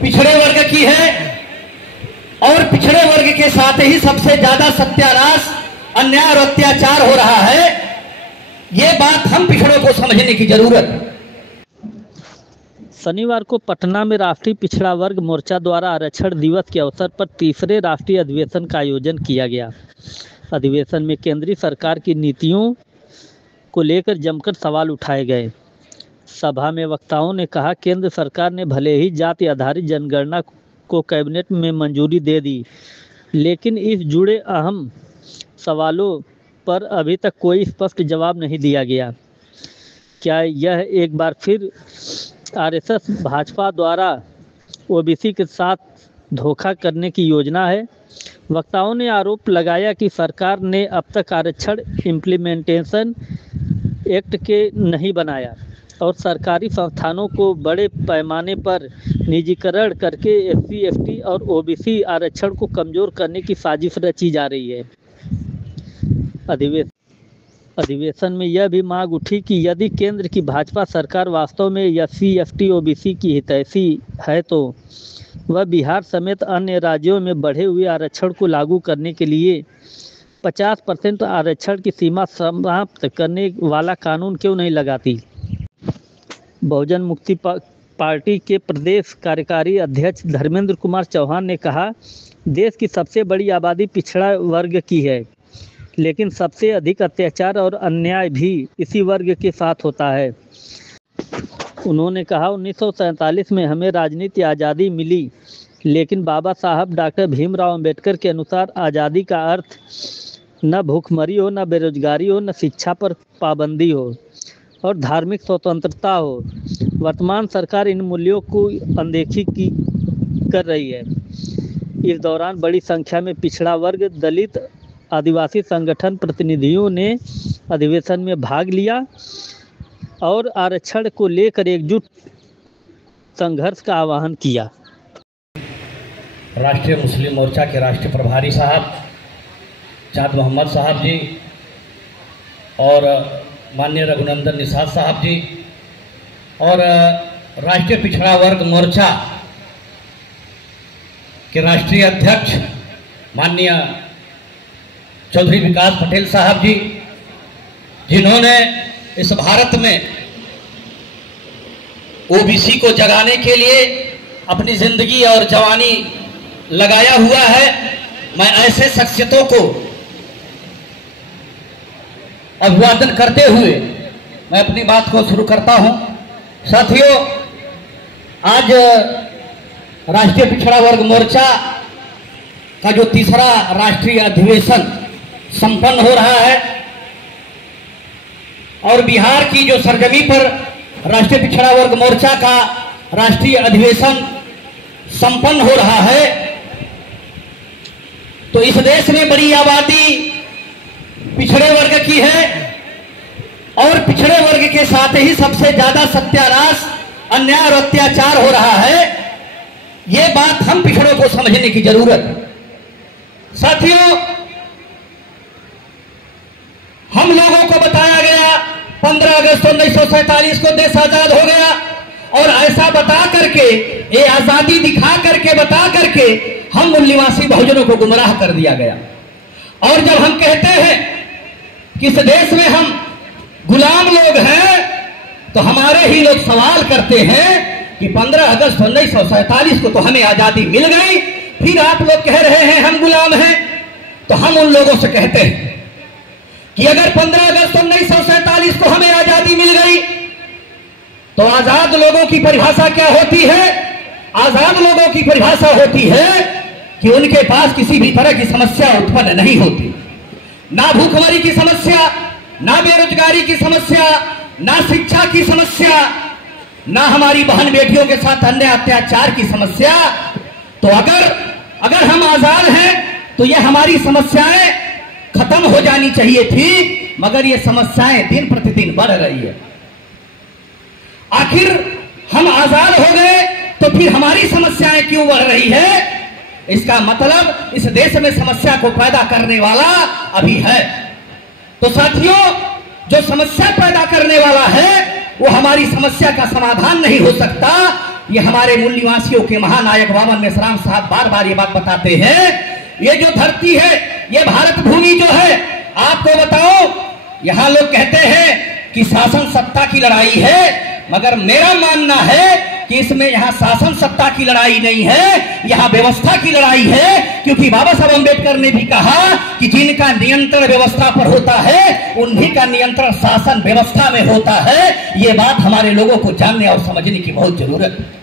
पिछड़े वर्ग की है और पिछड़े वर्ग के साथ ही सबसे ज्यादा सत्यानाश, अन्याय और अत्याचार हो रहा है। ये बात हम पिछड़ों को समझने की जरूरत है। शनिवार को पटना में राष्ट्रीय पिछड़ा वर्ग मोर्चा द्वारा आरक्षण दिवस के अवसर पर तीसरे राष्ट्रीय अधिवेशन का आयोजन किया गया। अधिवेशन में केंद्रीय सरकार की नीतियों को लेकर जमकर सवाल उठाए गए। सभा में वक्ताओं ने कहा, केंद्र सरकार ने भले ही जाति आधारित जनगणना को कैबिनेट में मंजूरी दे दी, लेकिन इस जुड़े अहम सवालों पर अभी तक कोई स्पष्ट जवाब नहीं दिया गया। क्या यह एक बार फिर आरएसएस भाजपा द्वारा ओबीसी के साथ धोखा करने की योजना है? वक्ताओं ने आरोप लगाया कि सरकार ने अब तक आरक्षण इम्प्लीमेंटेशन एक्ट के नहीं बनाया और सरकारी संस्थानों को बड़े पैमाने पर निजीकरण करके एससी, एसटी और ओबीसी आरक्षण को कमज़ोर करने की साजिश रची जा रही है। अधिवेशन में यह भी मांग उठी कि यदि केंद्र की भाजपा सरकार वास्तव में एससी, एसटी, ओबीसी की हितैषी है तो वह बिहार समेत अन्य राज्यों में बढ़े हुए आरक्षण को लागू करने के लिए 50% आरक्षण की सीमा समाप्त करने वाला कानून क्यों नहीं लगाती। बहुजन मुक्ति पार्टी के प्रदेश कार्यकारी अध्यक्ष धर्मेंद्र कुमार चौहान ने कहा, देश की सबसे बड़ी आबादी पिछड़ा वर्ग की है, लेकिन सबसे अधिक अत्याचार और अन्याय भी इसी वर्ग के साथ होता है। उन्होंने कहा, 1947 में हमें राजनीति आज़ादी मिली, लेकिन बाबा साहब डॉक्टर भीमराव अंबेडकर के अनुसार आज़ादी का अर्थ न भूखमरी हो, न बेरोजगारी हो, न शिक्षा पर पाबंदी हो और धार्मिक स्वतंत्रता हो। वर्तमान सरकार इन मूल्यों को अनदेखी कर रही है। इस दौरान बड़ी संख्या में पिछड़ा वर्ग, दलित, आदिवासी संगठन प्रतिनिधियों ने अधिवेशन में भाग लिया और आरक्षण को लेकर एकजुट संघर्ष का आह्वान किया। राष्ट्रीय मुस्लिम मोर्चा के राष्ट्रीय प्रभारी साहब चाँद मोहम्मद साहब जी और माननीय रघुनंदन निषाद साहब जी और राष्ट्रीय पिछड़ा वर्ग मोर्चा के राष्ट्रीय अध्यक्ष माननीय चौधरी विकास पटेल साहब जी, जिन्होंने इस भारत में ओबीसी को जगाने के लिए अपनी जिंदगी और जवानी लगाया हुआ है, मैं ऐसे शख्सियतों को अभिवादन करते हुए मैं अपनी बात को शुरू करता हूं। साथियों, आज राष्ट्रीय पिछड़ा वर्ग मोर्चा का जो तीसरा राष्ट्रीय अधिवेशन संपन्न हो रहा है और बिहार की जो सरजमी पर राष्ट्रीय पिछड़ा वर्ग मोर्चा का राष्ट्रीय अधिवेशन संपन्न हो रहा है, तो इस देश में बड़ी आबादी पिछड़े वर्ग की है और पिछड़े वर्ग के साथ ही सबसे ज्यादा सत्यानाश, अन्याय और अत्याचार हो रहा है। ये बात हम पिछड़ों को समझने की जरूरत है। साथियों, हम लोगों को बताया गया 15 अगस्त 1947 को देश आजाद हो गया और ऐसा बता करके, ये आजादी दिखा करके, बता करके हम मूल निवासी बहुजनों को गुमराह कर दिया गया। और जब हम कहते हैं कि इस देश में हम गुलाम लोग हैं, तो हमारे ही लोग सवाल करते हैं कि 15 अगस्त 1947 को तो हमें आजादी मिल गई, फिर आप लोग कह रहे हैं हम गुलाम हैं। तो हम उन लोगों से कहते हैं कि अगर 15 अगस्त 1947 को हमें आजादी मिल गई तो आजाद लोगों की परिभाषा क्या होती है? आजाद लोगों की परिभाषा होती है कि उनके पास किसी भी तरह की समस्या उत्पन्न नहीं होती, ना भूखमरी की समस्या, ना बेरोजगारी की समस्या, ना शिक्षा की समस्या, ना हमारी बहन बेटियों के साथ अन्य अत्याचार की समस्या। तो अगर हम आजाद हैं तो ये हमारी समस्याएं खत्म हो जानी चाहिए थी, मगर ये समस्याएं दिन प्रतिदिन बढ़ रही है। आखिर हम आजाद हो गए तो फिर हमारी समस्याएं क्यों बढ़ रही है? इसका मतलब इस देश में समस्या को पैदा करने वाला अभी है। तो साथियों, जो समस्या पैदा करने वाला है वो हमारी समस्या का समाधान नहीं हो सकता, ये हमारे मूल निवासियों के महानायक बावन मेश्राम साहब बार बार ये बात बताते हैं। ये जो धरती है, ये भारत भूमि जो है, आपको बताओ, यहाँ लोग कहते हैं कि शासन सत्ता की लड़ाई है, मगर मेरा मानना है कि इसमें यहाँ शासन सत्ता की लड़ाई नहीं है, यहाँ व्यवस्था की लड़ाई है। क्योंकि बाबा साहब अम्बेडकर ने भी कहा कि जिनका नियंत्रण व्यवस्था पर होता है, उन्हीं का नियंत्रण शासन व्यवस्था में होता है। ये बात हमारे लोगों को जानने और समझने की बहुत जरूरत है।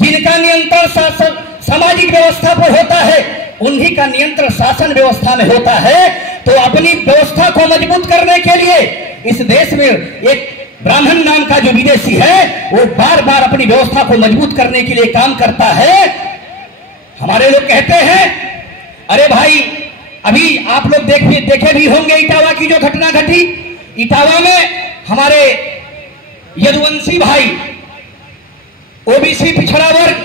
जिनका नियंत्रण शासन सामाजिक व्यवस्था पर होता है, उन्हीं का नियंत्रण शासन व्यवस्था में होता है। तो अपनी व्यवस्था को मजबूत करने के लिए इस देश में एक ब्राह्मण नाम का जो विदेशी है, वो बार बार अपनी व्यवस्था को मजबूत करने के लिए काम करता है। हमारे लोग कहते हैं, अरे भाई, अभी आप लोग देखे भी होंगे इटावा की जो घटना घटी। इटावा में हमारे यदुवंशी भाई, ओबीसी पिछड़ा वर्ग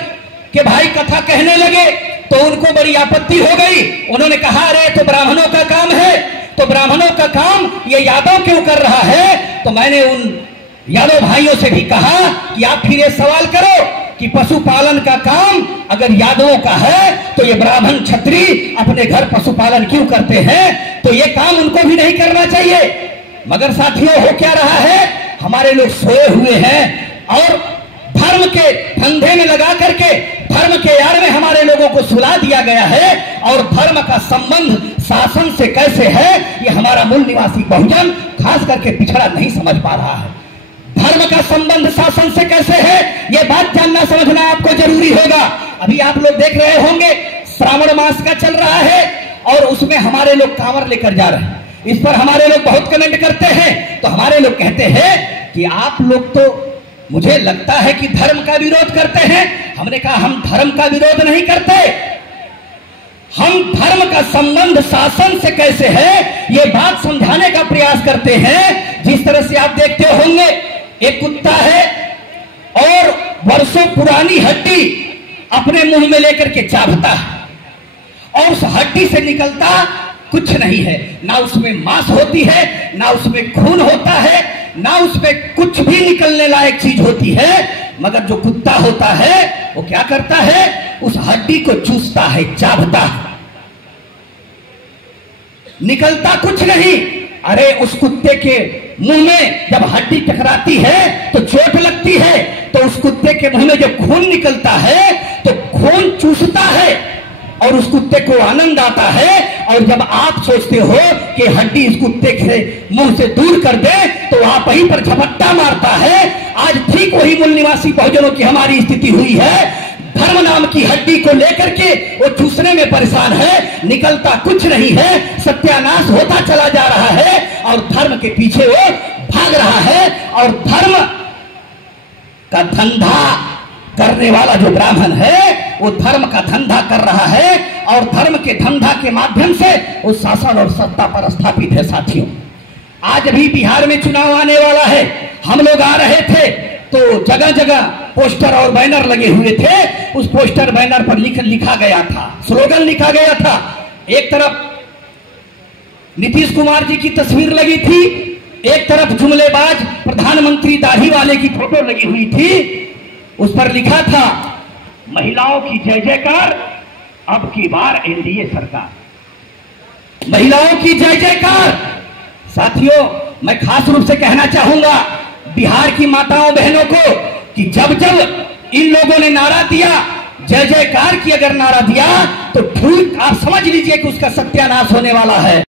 के भाई कथा कहने लगे, तो उनको बड़ी आपत्ति हो गई। उन्होंने कहा, अरे तो ब्राह्मणों का काम है, तो ब्राह्मणों का काम ये यादव क्यों कर रहा है? तो मैंने उन यादव भाइयों से भी कहा कि आप फिर ये सवाल करो कि पशुपालन का काम अगर यादवों का है, तो ये ब्राह्मण क्षत्रिय अपने घर पशुपालन क्यों करते हैं? तो ये काम उनको भी नहीं करना चाहिए। मगर साथियों, हो क्या रहा है, हमारे लोग सोए हुए हैं और धर्म के धंधे में लगा करके धर्म के यार में हमारे लोगों को सुला दिया गया है। और धर्म का संबंध शासन से कैसे है, ये हमारा मूल निवासी बहुजन खास करके पिछड़ा नहीं समझ पा रहा है। धर्म का संबंध शासन से कैसे है, ये बात जानना समझना आपको जरूरी होगा। अभी आप लोग देख रहे होंगे, श्रावण मास का चल रहा है और उसमें हमारे लोग कांवर लेकर जा रहे हैं। इस पर हमारे लोग बहुत कमेंट करते हैं। तो हमारे लोग कहते हैं कि आप लोग तो, मुझे लगता है कि धर्म का विरोध करते हैं। हमने कहा, हम धर्म का विरोध नहीं करते, हम धर्म का संबंध शासन से कैसे है, ये बात समझाने का प्रयास करते हैं। जिस तरह से आप देखते होंगे, एक कुत्ता है और वर्षों पुरानी हड्डी अपने मुंह में लेकर के चाटता है और उस हड्डी से निकलता कुछ नहीं है। ना उसमें मांस होती है, ना उसमें खून होता है, ना उसमें कुछ भी निकलने लायक चीज होती है। मगर जो कुत्ता होता है वो क्या करता है, उस हड्डी को चूसता है, चाटता है, निकलता कुछ नहीं। अरे उस कुत्ते के मुंह में जब हड्डी टकराती है तो चोट लगती है, तो उस कुत्ते के मुंह में जब खून निकलता है तो खून चूसता है और उस कुत्ते को आनंद आता है। और जब आप सोचते हो कि हड्डी इस कुत्ते के मुंह से दूर कर दे, तो आप वहीं पर झपट्टा मारता है। आज ठीक वही मूल निवासी बहुजनों की हमारी स्थिति हुई है। धर्म नाम की हड्डी को लेकर के वो चूसने में परेशान है, निकलता कुछ नहीं है, सत्यानाश होता चला जा रहा है और धर्म के पीछे वो भाग रहा है। और धर्म का धंधा करने वाला जो ब्राह्मण है, वो धर्म का धंधा कर रहा है और धर्म के धंधा के माध्यम से वो शासन और सत्ता पर स्थापित है। साथियों, आज भी बिहार में चुनाव आने वाला है। हम लोग आ रहे थे तो जगह जगह पोस्टर और बैनर लगे हुए थे। उस पोस्टर बैनर पर लिखा गया था, स्लोगन लिखा गया था। एक तरफ नीतीश कुमार जी की तस्वीर लगी थी, एक तरफ जुमलेबाज प्रधानमंत्री दाढ़ी वाले की फोटो लगी हुई थी। उस पर लिखा था, महिलाओं की जय जयकार, अब की बार एनडीए सरकार। महिलाओं की जय जयकार। साथियों, मैं खास रूप से कहना चाहूंगा बिहार की माताओं बहनों को कि जब जब इन लोगों ने नारा दिया, जय जयकार की अगर नारा दिया, तो ठीक आप समझ लीजिए कि उसका सत्यानाश होने वाला है।